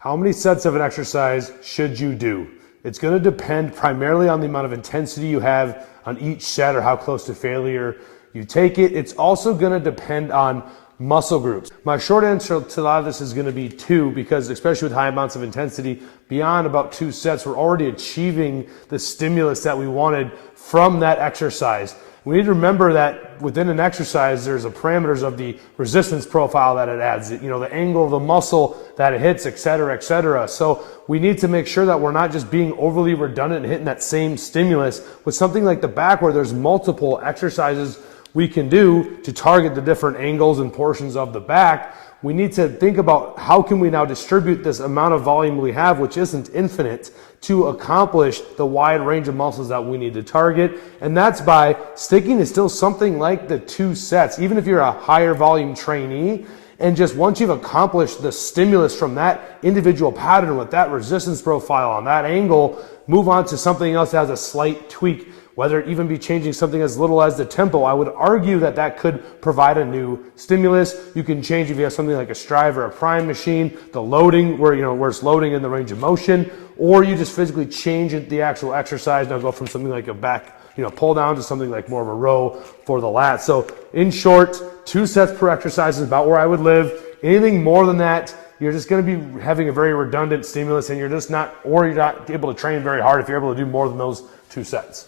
How many sets of an exercise should you do? It's going to depend primarily on the amount of intensity you have on each set or how close to failure you take it. It's also going to depend on muscle groups. My short answer to a lot of this is going to be 2, because especially with high amounts of intensity, beyond about 2 sets, we're already achieving the stimulus that we wanted from that exercise. We need to remember that within an exercise, there's a parameters of the resistance profile that it adds, the angle of the muscle that it hits, et cetera, et cetera. So we need to make sure that we're not just being overly redundant and hitting that same stimulus with something like the back, where there's multiple exercises we can do to target the different angles and portions of the back. We need to think about how can we now distribute this amount of volume we have, which isn't infinite, to accomplish the wide range of muscles that we need to target. And that's by sticking to still something like the 2 sets, even if you're a higher volume trainee. And just once you've accomplished the stimulus from that individual pattern with that resistance profile on that angle, move on to something else that has a slight tweak. Whether it even be changing something as little as the tempo, I would argue that that could provide a new stimulus. You can change if you have something like a strive or a prime machine, the loading where it's loading in the range of motion, or you just physically change the actual exercise. Now go from something like a back pull down to something like more of a row for the lat. So in short, 2 sets per exercise is about where I would live. Anything more than that, you're just going to be having a very redundant stimulus, and you're not able to train very hard if you're able to do more than those 2 sets.